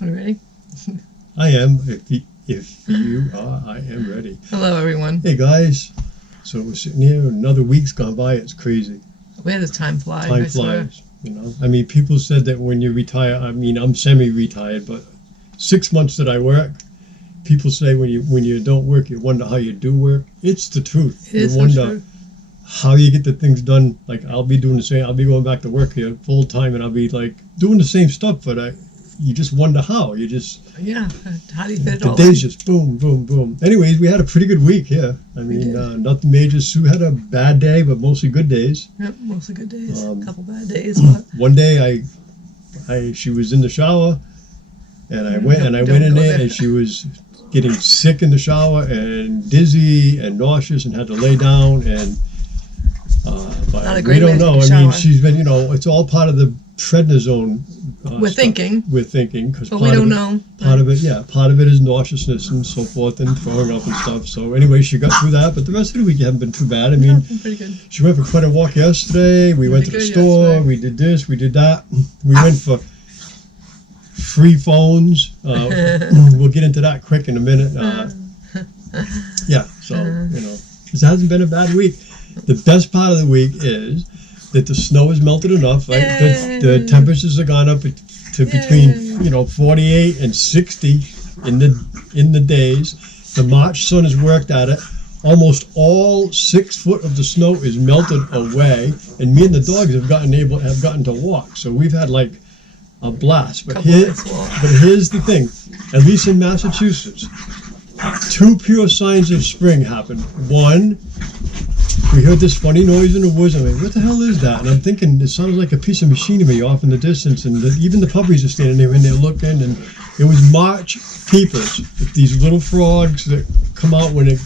Are you ready? I am. If you are, I am ready. Hello, everyone. Hey, guys. So we're sitting here. Another week's gone by. It's crazy. Where does time fly? Time flies. You know. I mean, people said that when you retire. I mean, I'm semi-retired, but 6 months that I work. People say when you don't work, you wonder how you do work. It's the truth. It is you wonder so true. how you get the things done. Like I'll be doing the same. I'll be going back to work here full time, and I'll be like doing the same stuff. But you just wonder how. You just How do you fit it all? The days just boom, boom, boom. Anyways, we had a pretty good week here. I mean, nothing major. Sue had a bad day, but mostly good days. Yep, mostly good days. A couple bad days. But one day, she was in the shower, and I went in there, and she was getting sick in the shower and dizzy and nauseous and had to lay down and but we don't know. I mean, she's been, it's all part of the prednisone. We're thinking because we don't know. Part of it is nauseousness and so forth and throwing up and stuff. So anyway, she got through that, but the rest of the week hasn't been too bad. I mean, pretty good. She went for quite a walk yesterday. We went to the store. Yesterday. We did this. We did that. We went for free phones. We'll get into that quick in a minute. This hasn't been a bad week. The best part of the week is that the snow has melted enough. Right? The temperatures have gone up to between 48 and 60 in the days. The March sun has worked at it. Almost all 6 foot of the snow is melted away, and me and the dogs have gotten to walk. So we've had like a blast. But here's the thing. At least in Massachusetts, 2 pure signs of spring happened. One, we heard this funny noise in the woods. I'm like, what the hell is that? And I'm thinking, it sounds like a piece of machinery off in the distance. And even the puppies are standing there and they're looking. And it was March peepers, these little frogs that come out when it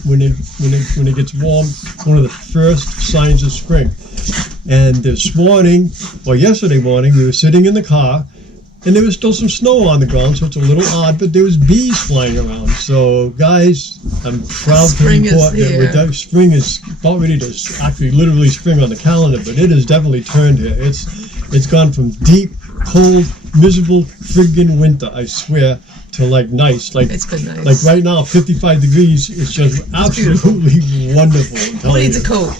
gets warm. One of the first signs of spring. And yesterday morning, we were sitting in the car. And there was still some snow on the ground, so it's a little odd, but there was bees flying around. So, guys, I'm proud to report that spring is about ready to actually literally spring on the calendar, but it has definitely turned here. It's gone from deep, cold, miserable friggin' winter, I swear, to like nice. Like, it's been nice. Like right now, 55 degrees is just absolutely wonderful. Who needs a coat?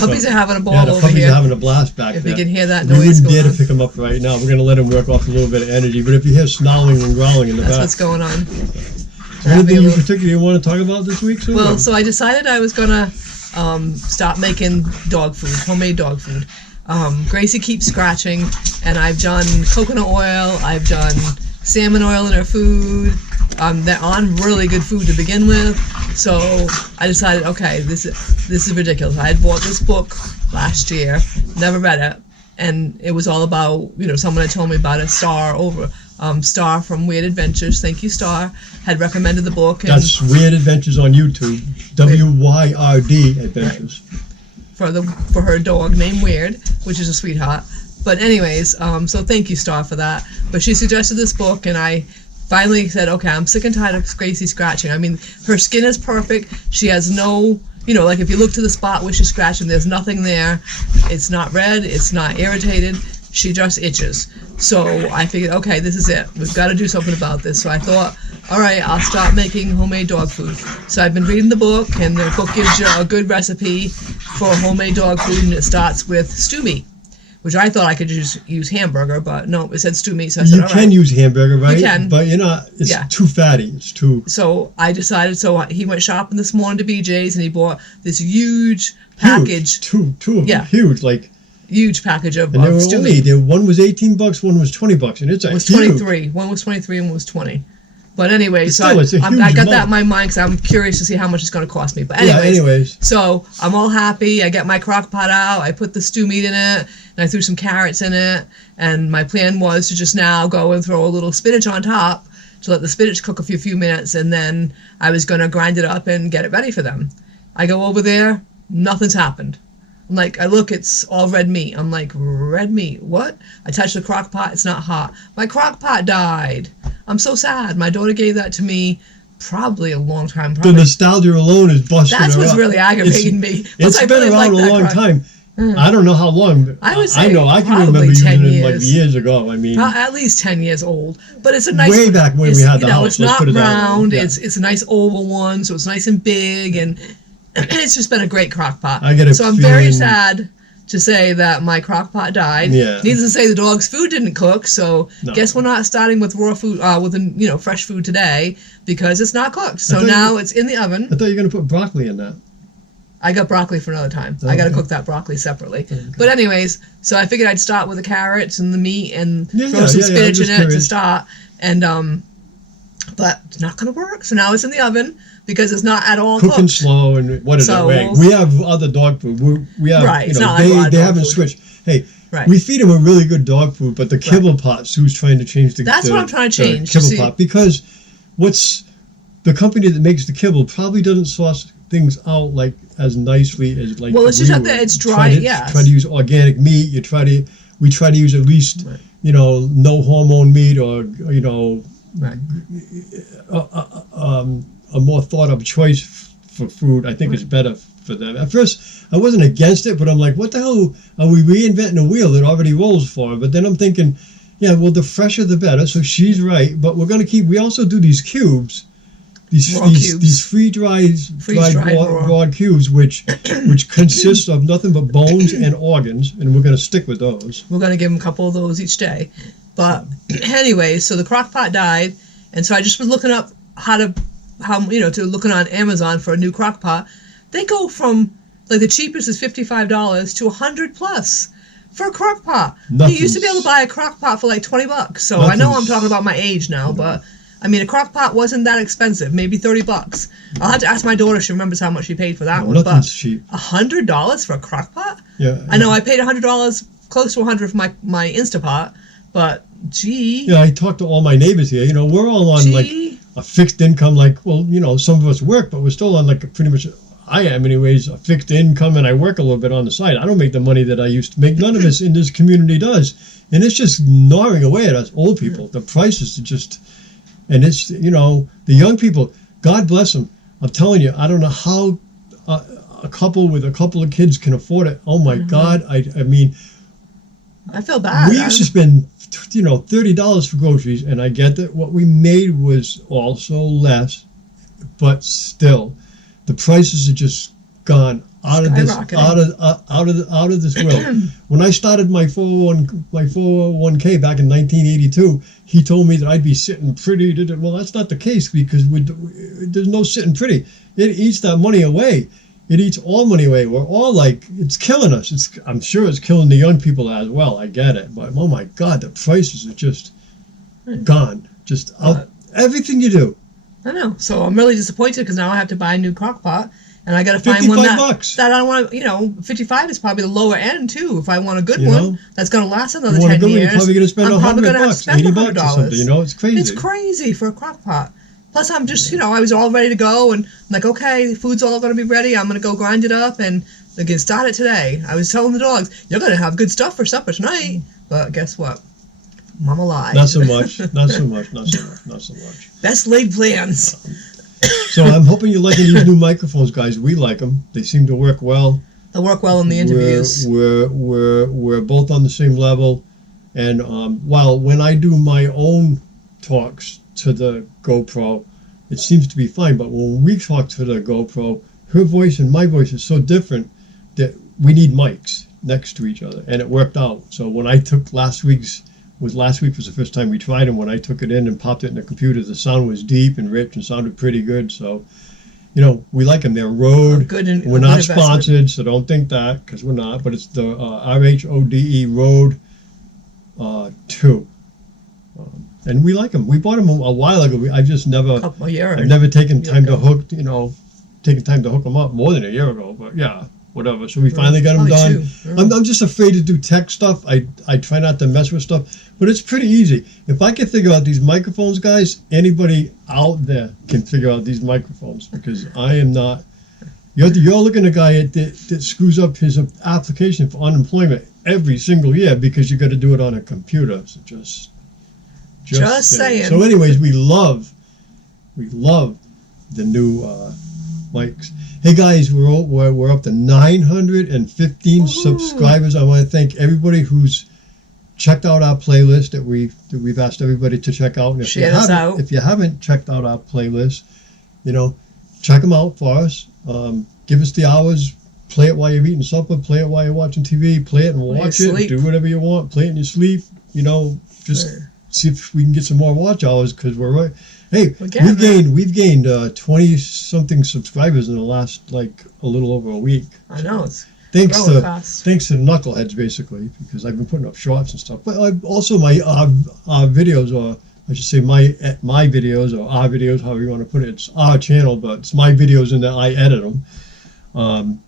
Puppies are having a ball over here. Yeah, the puppies are having a blast back there. If you can hear that noise, we wouldn't dare to pick them up right now. We're going to let them work off a little bit of energy. But if you hear snarling and growling in the back, that's what's going on. So anything you particularly want to talk about this week, Sue? Well, so I decided I was going to stop making dog food, homemade dog food. Gracie keeps scratching, and I've done coconut oil. I've done salmon oil in her food. They're on really good food to begin with. So I decided, okay, this is ridiculous. I had bought this book last year, never read it, and it was all about, someone had told me about it. Star from Weird Adventures, thank you, Star, had recommended the book. And that's Weird Adventures on YouTube, WYRD Adventures. Right. For her dog named Weird, which is a sweetheart. But anyways, so thank you, Star, for that. But she suggested this book, and I finally said, okay, I'm sick and tired of Gracie scratching. I mean, her skin is perfect. She has no, like if you look to the spot where she's scratching, there's nothing there. It's not red. It's not irritated. She just itches. So I figured, okay, this is it. We've got to do something about this. So I thought, all right, I'll start making homemade dog food. So I've been reading the book, and the book gives you a good recipe for homemade dog food, and it starts with stew meat, which I thought I could just use hamburger, but no, it said stew meat, so I said, all right. You can use hamburger, right? You can. But it's too fatty. It's too... So I decided, he went shopping this morning to BJ's, and he bought this huge package. Two of them, huge, like... Huge package of stew meat. One was $18, one was $20, and it's It was 23. One was 23 and one was 20. But anyway, I got that in my mind because I'm curious to see how much it's going to cost me. But anyways, so I'm all happy. I get my crock pot out. I put the stew meat in it, and I threw some carrots in it. And my plan was to just now go and throw a little spinach on top to let the spinach cook a few minutes, and then I was going to grind it up and get it ready for them. I go over there, nothing's happened. I'm like, I look, it's all red meat. I'm like, red meat, what? I touch the crock pot, it's not hot. My crock pot died. I'm so sad. My daughter gave that to me probably a long time. The nostalgia alone is busting her up. That's what's really aggravating me. It's been around a long time. I don't know how long. But I would say I know I can probably remember using 10 it like years. years ago. I mean, At least 10 years old. But it's a nice... way back when we had the house. It's Let's not put it that way. round. Yeah. It's a nice oval one, so it's nice and big, and it's just been a great crock pot. I get a So I'm very feeling- sad to say that my crock pot died. Yeah. Needless to say, the dog's food didn't cook, so No. guess we're not starting with raw food, fresh food today, because it's not cooked. So thought now you- it's in the oven. I thought you were going to put broccoli in that. I got broccoli for another time. I got to Okay. cook that broccoli separately. But anyways, so I figured I'd start with the carrots and the meat and Yeah, throw some yeah, I'm spinach in just it to curious. start. And but it's not going to work. So now it's in the oven because it's not at all Cooking cooked. slow, and what is So it? Wait, we'll- we have other dog food. We have, Right, it's not like a lot of they dog haven't food. switched. Hey, Right. we feed them a really good dog food, but the kibble pot, Sue's trying to change the. That's the, what I'm trying to the change, Kibble see. pot, because what's the company that makes the kibble probably doesn't source things out like as nicely as like. Well, it's just we out there, would. it's dry, Try to, yes. Try to use organic meat. We try to use at least Right. no hormone meat, or Right. a more thought of choice for food. I think is better for them. At first, I wasn't against it, but I'm like, what the hell are we reinventing a wheel that already rolls for them? But then I'm thinking, yeah, well, the fresher the better. So she's right, but we're gonna keep. We also do these cubes, Raw cubes. these dried Freeze-dried raw. broad cubes, which consist of nothing but bones and organs, and we're gonna stick with those. We're going to give them a couple of those each day. But anyway, so the crock pot died, and so I just was looking up looking on Amazon for a new crock pot. They go from, like, the cheapest is $55 to $100 plus for a crock pot. You used to be able to buy a crock pot for like $20. So I know I'm Nothing's- talking about my age now, but I mean, a crock pot wasn't that expensive, maybe $30. I'll have to ask my daughter if she remembers how much she paid for that one. Nothing's But cheap. $100 for a crock pot? Yeah. I know I paid $100, close to $100 for my Instapot, but gee. Yeah, I talked to all my neighbors here. We're all on like Gee. a fixed income. Like, well, some of us work, but we're still on like a pretty much. I am, anyways, a fixed income, and I work a little bit on the side. I don't make the money that I used to make. None of us in this community does, and it's just gnawing away at us old people. The prices are just, and it's the young people. God bless them. I'm telling you, I don't know how a couple with a couple of kids can afford it. Oh my God! I mean. I feel bad. We used to spend, $30 for groceries, and I get that what we made was also less, but still, the prices are just gone out of this world. When I started my 401k back in 1982, he told me that I'd be sitting pretty. Well, that's not the case, because there's no sitting pretty. It eats that money away. It eats all money away. We're all like, it's killing us. I'm sure it's killing the young people as well. I get it. But, oh my God, the prices are just gone. Just out. Everything you do. I know. So I'm really disappointed because now I have to buy a new crock pot. And I got to find one $55. that I want to, 55 is probably the lower end too. If I want a good You one know? that's going to last another You want a 10 good one, years, you're probably going to spend I'm probably gonna have to $100, spend $80 or something. It's crazy. It's crazy for a crock pot. Plus, I'm just, I was all ready to go, and I'm like, okay, the food's all going to be ready. I'm going to go grind it up and get started today. I was telling the dogs, you're going to have good stuff for supper tonight. But guess what? Mama lied. Not so much. Not so much. Best laid plans. So I'm hoping you're liking these new microphones, guys. We like them. They seem to work well. They'll work well in the interviews. We're both on the same level, and while when I do my own talks to the GoPro, it seems to be fine. But when we talk to the GoPro, her voice and my voice is so different that we need mics next to each other, and it worked out. So when I took last week was the first time we tried them. When I took it in and popped it in the computer, the sound was deep and rich and sounded pretty good. So, we like them. They're Rode. We're not sponsored, so don't think that, because we're not. But it's the RHODE Rode 2. And we like them. We bought them a while ago. I've never taken time to hook them up more than a year ago. But yeah, whatever. So we finally got them done. I'm just afraid to do tech stuff. I try not to mess with stuff, but it's pretty easy. If I can figure out these microphones, guys, anybody out there can figure out these microphones, because I am not. You're looking at a guy that screws up his application for unemployment every single year because you got to do it on a computer. So just saying. So anyways, we love the new mics. Hey guys, we're up to 915 subscribers. I want to thank everybody who's checked out our playlist that we've asked everybody to check out. And if you haven't checked out our playlist, check them out for us. Give us the hours. Play it while you're eating supper. Play it while you're watching TV. Play it and watch it. Do whatever you want. Play it in your sleep. Just see if we can get some more watch hours because we're right. Hey, we've gained 20 something subscribers in the last a little over a week. I know. It's thanks to the knuckleheads basically, because I've been putting up shorts and stuff. But also my videos, or I should say my videos or our videos, however you want to put it. It's our channel, but it's my videos in that I edit them.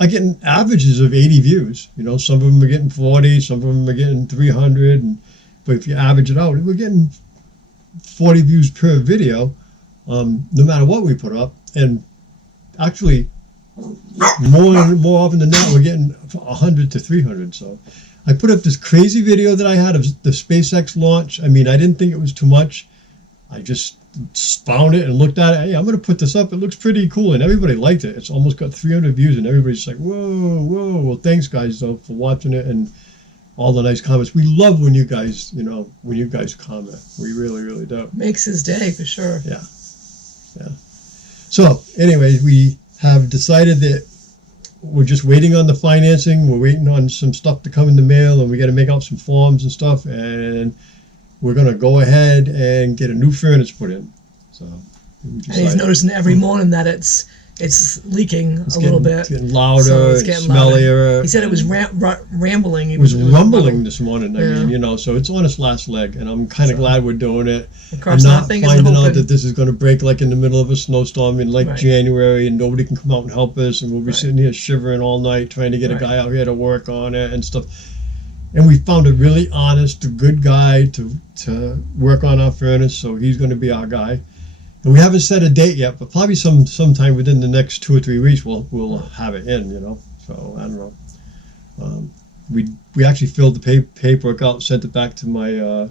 I get averages of 80 views. Some of them are getting 40, some of them are getting 300, but if you average it out, we're getting 40 views per video, no matter what we put up. And actually, more often than not, we're getting 100 to 300. So I put up this crazy video that I had of the SpaceX launch. I mean, I didn't think it was too much. I just found it and looked at it. Hey, I'm going to put this up. It looks pretty cool. And everybody liked it. It's almost got 300 views, and everybody's like, whoa. Well, thanks, guys, though, for watching it and all the nice comments. We love when you guys, comment. We really, really do. Makes his day, for sure. Yeah. So, anyways, we have decided that we're just waiting on the financing. We're waiting on some stuff to come in the mail, and we got to make out some forms and stuff, and we're going to go ahead and get a new furnace put in. So, and he's noticing every morning that it's leaking a little bit. It's getting louder, so it's getting smellier. Louder. He said it was rambling. It was rumbling this morning. I mean, so it's on its last leg, and I'm kind of glad we're doing it. I'm not finding out that this is going to break in the middle of a snowstorm in January, and nobody can come out and help us, and we'll be sitting here shivering all night trying to get a guy out here to work on it and stuff. And we found a really honest, good guy to work on our furnace, so he's going to be our guy. And we haven't set a date yet, but probably sometime within the next 2 or 3 weeks we'll have it in, So I don't know. We actually filled the paperwork out, sent it back to my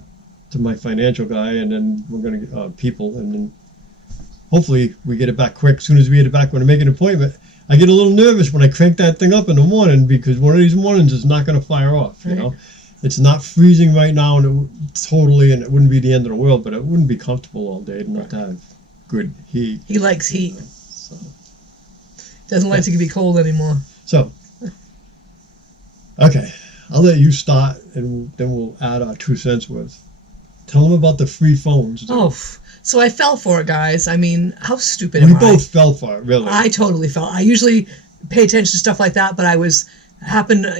financial guy, and then we're going to get people, and then hopefully we get it back quick. As soon as we get it back, we're going to make an appointment. I get a little nervous when I crank that thing up in the morning because one of these mornings is not going to fire off. It's not freezing right now, and it wouldn't be the end of the world, but it wouldn't be comfortable all day not to have good heat. He likes heat. So, doesn't like to be cold anymore. So, okay, I'll let you start, and then we'll add our 2 cents worth. Tell them about the free phones. So I fell for it, guys. I mean, how stupid am I? We both fell for it, really. I totally fell. I usually pay attention to stuff like that, but I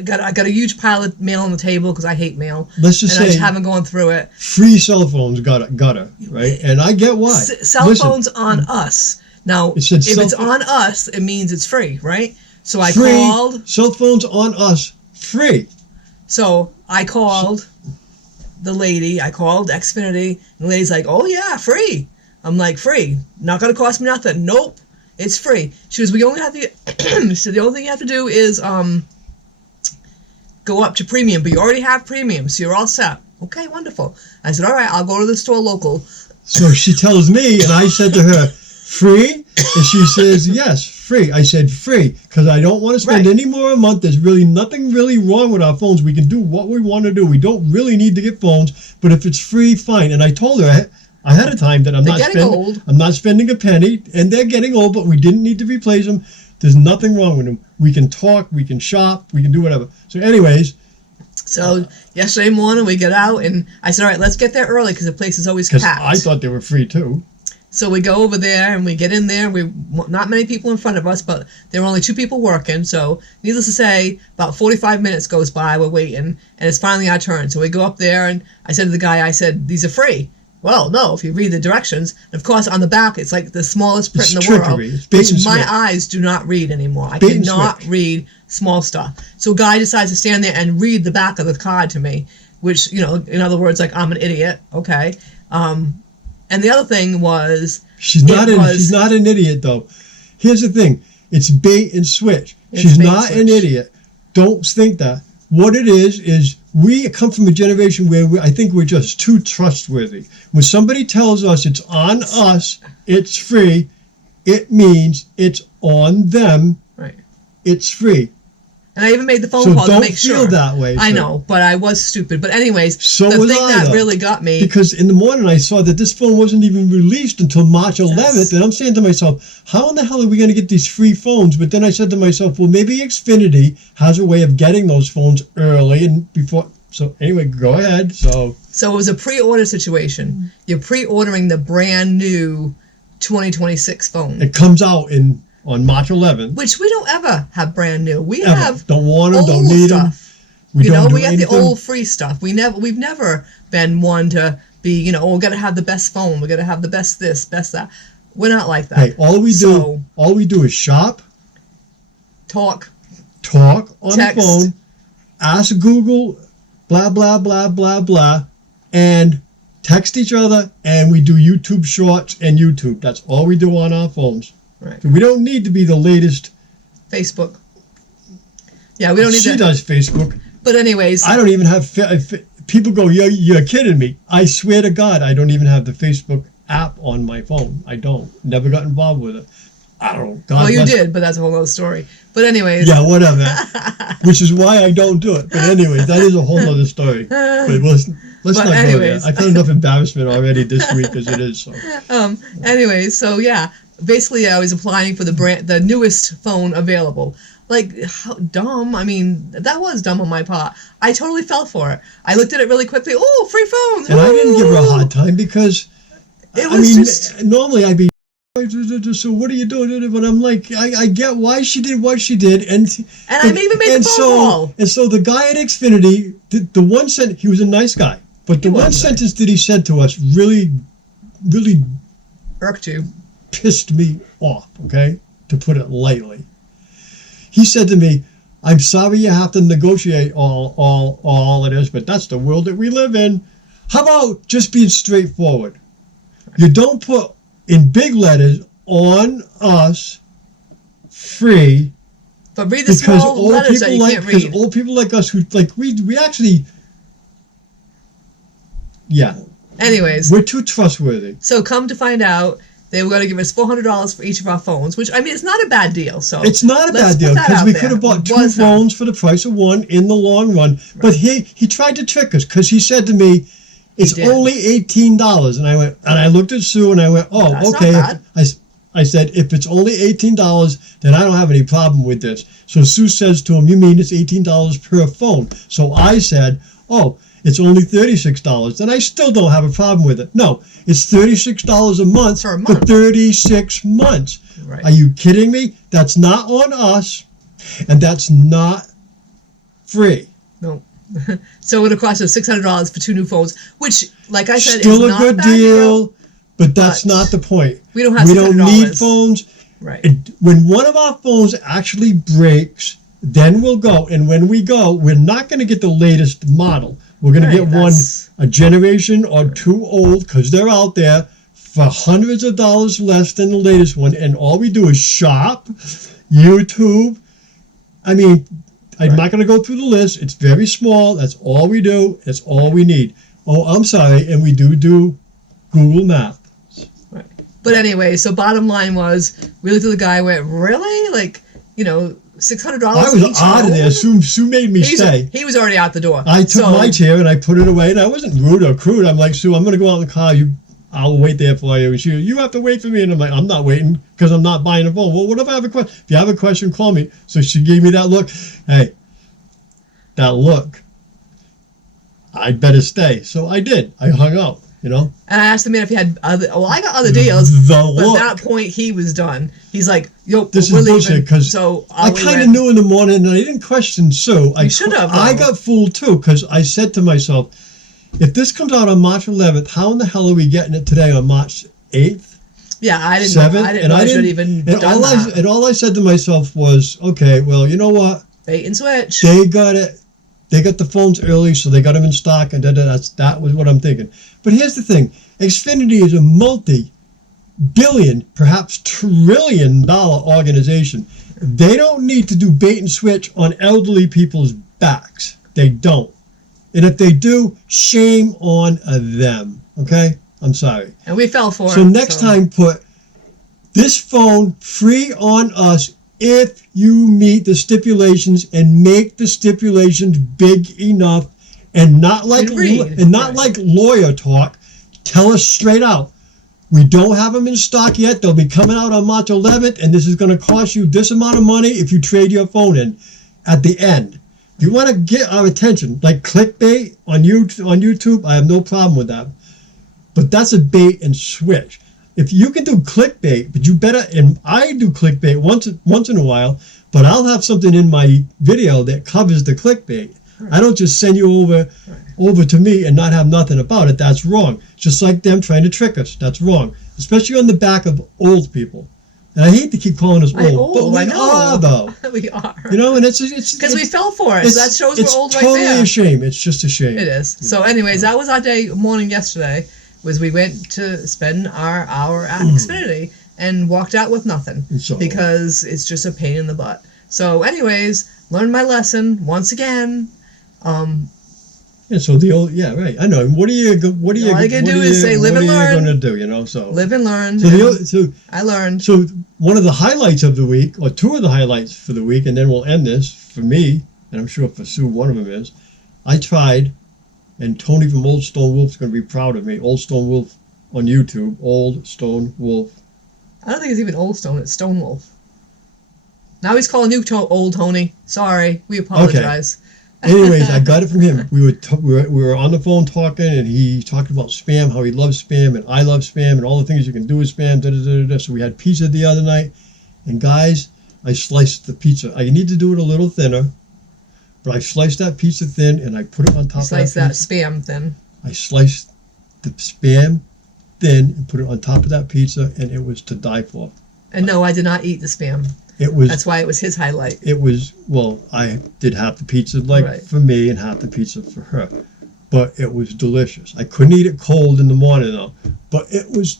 got a huge pile of mail on the table because I hate mail. Let's just say I just haven't gone through it. Free cell phones got it, right? And I get why. Cell phones on us. Now, if it's on us, it means it's free, right? So I called. Cell phones on us, free. So I called the lady. I called XFINITY, and the lady's like, "Oh yeah, free." I'm like, "Free? Not gonna cost me nothing." Nope, it's free. She goes, "We only have to." She said, "The only thing you have to do is go up to premium, but you already have premium, so you're all set." Okay, wonderful. I said, "All right, I'll go to the store local." So she tells me, and I said to her, "Free?" And she says, "Yes, free." I said, "Free," because I don't want to spend any more a month. There's really nothing really wrong with our phones. We can do what we want to do. We don't really need to get phones, but if it's free, fine. And I told her ahead of time that I'm not spending a penny, and they're getting old, but we didn't need to replace them. There's nothing wrong with them. We can talk, we can shop, we can do whatever. So anyways. So yesterday morning we get out, and I said, all right, let's get there early because the place is always packed. Because I thought they were free too. So we go over there and we get in there. Not many people in front of us, but there were only 2 people working. So needless to say, about 45 minutes goes by. We're waiting, and it's finally our turn. So we go up there, and I said to the guy, "These are free." Well, no, if you read the directions. And of course, on the back, it's like the smallest print in the world, which my eyes do not read anymore. I cannot read small stuff. So a guy decides to stand there and read the back of the card to me, which, in other words, like, I'm an idiot. Okay. And the other thing was... She's not an idiot, though. Here's the thing. It's bait and switch. She's not an idiot. Don't think that. What it is we come from a generation where I think we're just too trustworthy. When somebody tells us it's on us, it's free, it means it's on them. Right. It's free. And I even made the phone call to make sure. So don't feel that way. I know, but I was stupid. But anyways, so the was thing that really got me... Because in the morning I saw that this phone wasn't even released until March 11th. And I'm saying to myself, how in the hell are we going to get these free phones? But then I said to myself, well, maybe Xfinity has a way of getting those phones early and before... So anyway, go ahead. So it was a pre-order situation. You're pre-ordering the brand new 2026 phone. It comes out on March 11th. Which we don't ever have brand new. We Ever. have don't want them, old don't need stuff. them. We we got the old free stuff. We've never been one to be, we got to have the best phone. We got to have the best this, best that. We're not like that. Hey, all we do is shop, talk on text. the phone, ask Google, blah blah blah blah blah, and text each other, and we do YouTube Shorts and YouTube. That's all we do on our phones. Right. So we don't need to be the latest. Facebook. Yeah, we don't need. She does Facebook. But anyways, I don't even have. People go, you're kidding me. I swear to God, I don't even have the Facebook app on my phone. I don't. Never got involved with it. I don't know. God you did, but that's a whole other story. But anyways. Yeah, whatever. Which is why I don't do it. But anyways, that is a whole other story. But let's not go there. I've had enough embarrassment already this week as it is. So. Anyways, so yeah, basically I was applying for the newest phone available. Like, how dumb. I mean, that was dumb on my part. I totally fell for it. I looked at it really quickly. Oh, free phones. And I didn't give her a hard time because, normally I'd be, so what are you doing? But I'm like, I get why she did what she did. And I even made the phone call. And so the guy at Xfinity, the one sentence, he was a nice guy. But the one sentence that he said to us really, really irked you. Pissed me off, okay? To put it lightly. He said to me, I'm sorry you have to negotiate all of this, but that's the world that we live in. How about just being straightforward? You don't put in big letters on us free. But read the small letters that you can't read. Because old people like us who, we actually, yeah. Anyways. We're too trustworthy. So come to find out, they were going to give us $400 for each of our phones, which, I mean, it's not a bad deal. So it's not a bad deal because we could have bought two phones for the price of one in the long run. Right. But he tried to trick us because he said to me, it's only $18. And I went, and I looked at Sue and I went, oh, that's okay. Not bad. I said, if it's only $18, then I don't have any problem with this. So Sue says to him, you mean it's $18 per phone? So I said, oh, it's only $36. Then I still don't have a problem with it. No, it's $36 a month for 36 months. Right. Are you kidding me? That's not on us, and that's not free. No. So it would have cost us $600 for two new phones, which, like I said, still is a not good a bad deal, but that's not the point. We don't have. We don't need phones. Right. When one of our phones actually breaks, then we'll go. And when we go, we're not going to get the latest model. We're going to get one a generation or two old because they're out there for hundreds of dollars less than the latest one. And all we do is shop, YouTube. I mean, I'm not going to go through the list. It's very small. That's all we do. That's all we need. Oh, I'm sorry. And we do Google Maps. Right. But anyway, so bottom line was, we looked at the guy and went, really? Like, $600 I was out of there. Sue made me stay. He was already out the door. I took my chair and I put it away, and I wasn't rude or crude. I'm like, Sue, I'm going to go out in the car. I'll wait there for you. And she, you have to wait for me. And I'm like, I'm not waiting because I'm not buying a phone. Well, what if I have a question? If you have a question, call me. So she gave me that look. Hey, that look. I'd better stay. So I did. I hung out. And I asked the man if he had other. Well, I got other deals. But at that point, he was done. He's like, "Yo, this we're is bullshit." Because I kind of knew in the morning, and I didn't question Sue. You should have. I got fooled too because I said to myself, "If this comes out on March 11th, how in the hell are we getting it today on March 8th?" Yeah, I didn't. 7th? I didn't know I should even done that. And all I said to myself was, "Okay, well, you know what? Bait and switch. They got it. They got the phones early, so they got them in stock, and that was what I'm thinking." But here's the thing. Xfinity is a multi-billion, perhaps trillion-dollar organization. They don't need to do bait and switch on elderly people's backs. They don't. And if they do, shame on them. Okay? I'm sorry. And we fell for it. So next time put This phone free on us if you meet the stipulations and make the stipulations big enough, and not like like lawyer talk. Tell us straight out. We don't have them in stock yet. They'll be coming out on March 11th, and this is going to cost you this amount of money if you trade your phone in. At the end, if you want to get our attention, like clickbait on YouTube, I have no problem with that. But that's a bait and switch. If you can do clickbait, but you better, and I do clickbait once in a while, but I'll have something in my video that covers the clickbait. Right. I don't just send you over to me and not have nothing about it. That's wrong. Just like them trying to trick us. That's wrong. Especially on the back of old people. And I hate to keep calling us old, but we are, though. We are. You know, and it's because we fell for it. So that shows we're old right there. It's totally a shame. It's just a shame. It is. So anyways, that was our morning yesterday. Was we went to spend our hour at Xfinity and walked out with nothing because it's just a pain in the butt. So anyways, learned my lesson once again. Yeah. So right. I know. What are you going to do? You know. So live and learn. So I learned. So one of the highlights of the week, or two of the highlights for the week, and then we'll end this for me, and I'm sure for Sue, one of them is, I tried. And Tony from Old Stone Wolf is going to be proud of me. Old Stone Wolf on YouTube. Old Stone Wolf. I don't think it's even Old Stone. It's Stone Wolf. Now he's calling you Old Tony. Sorry. We apologize. Okay. Anyways, I got it from him. We were on the phone talking, and he talked about spam, how he loves spam, and I love spam, and all the things you can do with spam. So we had pizza the other night. And guys, I sliced the pizza. I need to do it a little thinner. But I sliced that pizza thin, and I put it on top of that pizza. Sliced that spam thin. I sliced the spam thin and put it on top of that pizza, and it was to die for. And no, I did not eat the spam. That's why it was his highlight. It was, well, I did half the pizza for me and half the pizza for her. But it was delicious. I couldn't eat it cold in the morning, though. But it was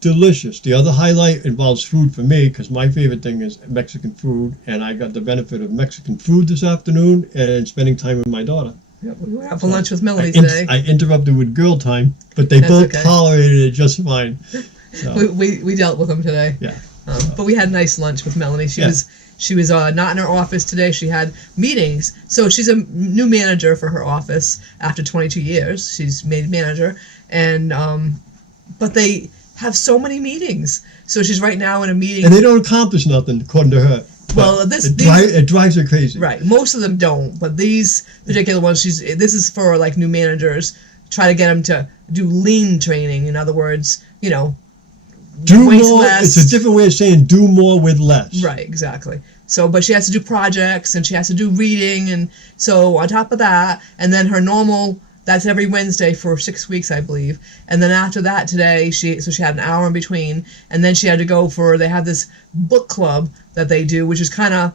delicious. The other highlight involves food for me, because my favorite thing is Mexican food, and I got the benefit of Mexican food this afternoon and spending time with my daughter. Yep, we went out for lunch with Melanie today. I interrupted with girl time, but they both tolerated it just fine. So. We dealt with them today. Yeah. But we had a nice lunch with Melanie. She was not in her office today. She had meetings. So she's a new manager for her office after 22 years. She's made manager, and but they have so many meetings. So she's right now in a meeting. And they don't accomplish nothing, according to her. Well, it drives her crazy. Right. Most of them don't, but these particular ones, this is for like new managers. Try to get them to do lean training. In other words, do more. Less. It's a different way of saying do more with less. Right. Exactly. So, but she has to do projects and she has to do reading, and so on top of that, and then her normal. That's every Wednesday for 6 weeks, I believe. And then after that today, she had an hour in between. And then she had to go they have this book club that they do, which is kind of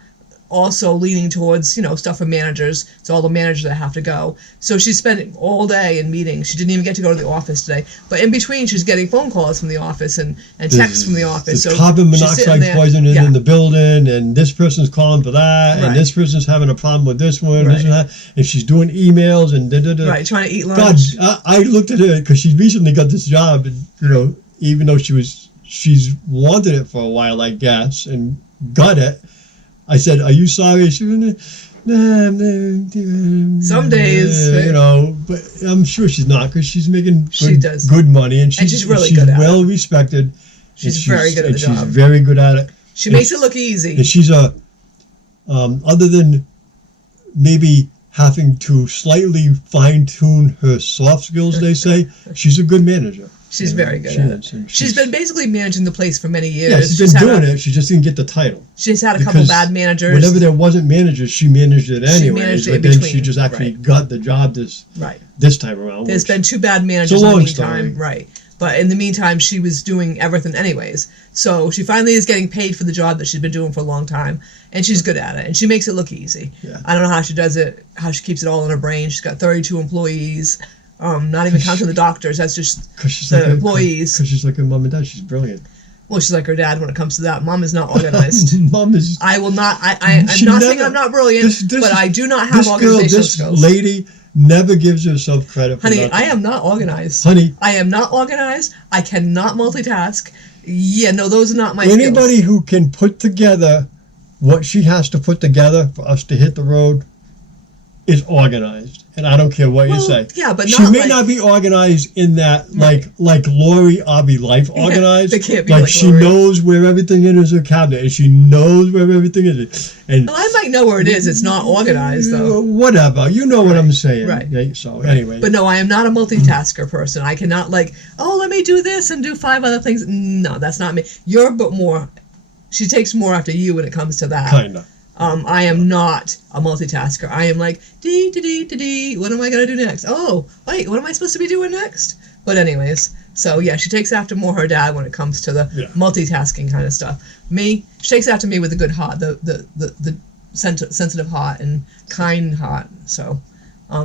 also leaning towards, stuff for managers. It's all the managers that have to go. So she spent all day in meetings. She didn't even get to go to the office today. But in between, she's getting phone calls from the office and texts from the office. There's carbon monoxide poisoning in the building, and this person's calling for that, and this person's having a problem with this one, this and that, and she's doing emails and da-da-da. Right, trying to eat lunch. God, I looked at her, because she recently got this job, and, even though she's wanted it for a while, I guess, and got it. I said, "Are you sorry?" She went, some days, but I'm sure she's not, because she's making good money, and she's really good at well respected. She's very good at the job. She's very good at it. She makes it look easy. And she's other than maybe having to slightly fine tune her soft skills, they say, she's a good manager. She's very good at it. She's been basically managing the place for many years. Yeah, she's been doing it. She just didn't get the title. She's had a couple bad managers. Whenever there wasn't managers, she managed it anyway. But then she just actually got the job this time around. There's been 2 bad managers in the meantime. Right. But in the meantime, she was doing everything anyways. So she finally is getting paid for the job that she's been doing for a long time. And she's good at it. And she makes it look easy. Yeah. I don't know how she does it, how she keeps it all in her brain. She's got 32 employees. Not even counting the doctors. That's just the employees. Because she's like her mom and dad. She's brilliant. Well, she's like her dad when it comes to that. Mom is not organized. Mom is... I will not... I'm not saying I'm not brilliant, but I do not have organizational skills. This lady never gives herself credit for Honey, nothing. I am not organized. Honey. I am not organized. I cannot multitask. Yeah, no, those are not my Anybody skills. who can put together what she has to put together for us to hit the road is organized, and I don't care what you say. Yeah, but she not may like, not be organized in that Right. like Lori Abbey Life organized. they can't be like like she Lori. knows where everything is in her cabinet, and she knows where everything is. And Well, I might know where it is. It's not organized though. whatever, you know what I'm saying. Right. Okay, so anyway, But no, I am not a multitasker person. I cannot let me do this and do 5 other things. No, that's not me. You're but more. She takes more after you when it comes to that. kinda. I am not a multitasker. I am like, dee, dee, dee, dee, dee. What am I going to do next? Oh, wait, what am I supposed to be doing next? But anyways, so yeah, she takes after more her dad when it comes to the multitasking kind of stuff. Me, she takes after me with a good heart, the sensitive heart and kind heart. So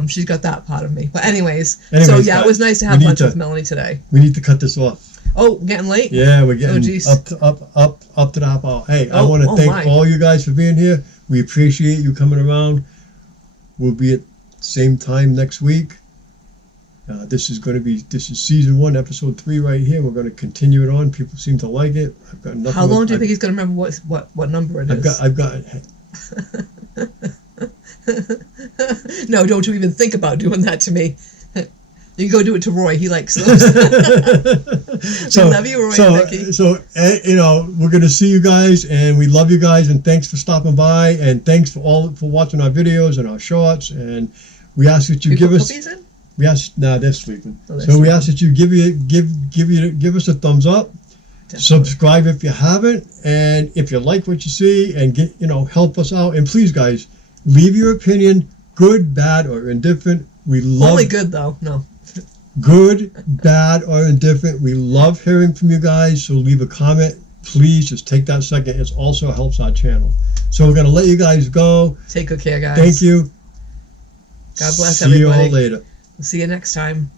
she's got that part of me. But anyways, so yeah, guys, it was nice to have we need lunch to- with Melanie today. We need to cut this off. Oh, getting late? Yeah, we're getting geez. up to the half hour. Hey, I Oh, want to oh thank my. all you guys for being here. We appreciate you coming around. We'll be at the same time next week. This is season 1, episode 3 right here. We're going to continue it on. People seem to like it. I've got nothing. How long do you think he's going to remember what number it is? I've got. No, don't you even think about doing that to me. You can go do it to Roy. He likes those. We love you, Roy and Vicky. So, we're going to see you guys, and we love you guys, and thanks for stopping by, and thanks for watching our videos and our shorts, and we ask that you give us. Puppies in? We ask. Nah, they're sleeping. Oh, they're So we sleeping. ask that you give us a thumbs up. Definitely. Subscribe if you haven't, and if you like what you see, and help us out. And please, guys, leave your opinion, good, bad, or indifferent. We love Only good though. No. good, bad, or indifferent. We love hearing from you guys. So leave a comment. Please just take that second. It also helps our channel. So we're gonna let you guys go. Take good care, guys. Thank you. God bless See you everybody. all later. See you next time.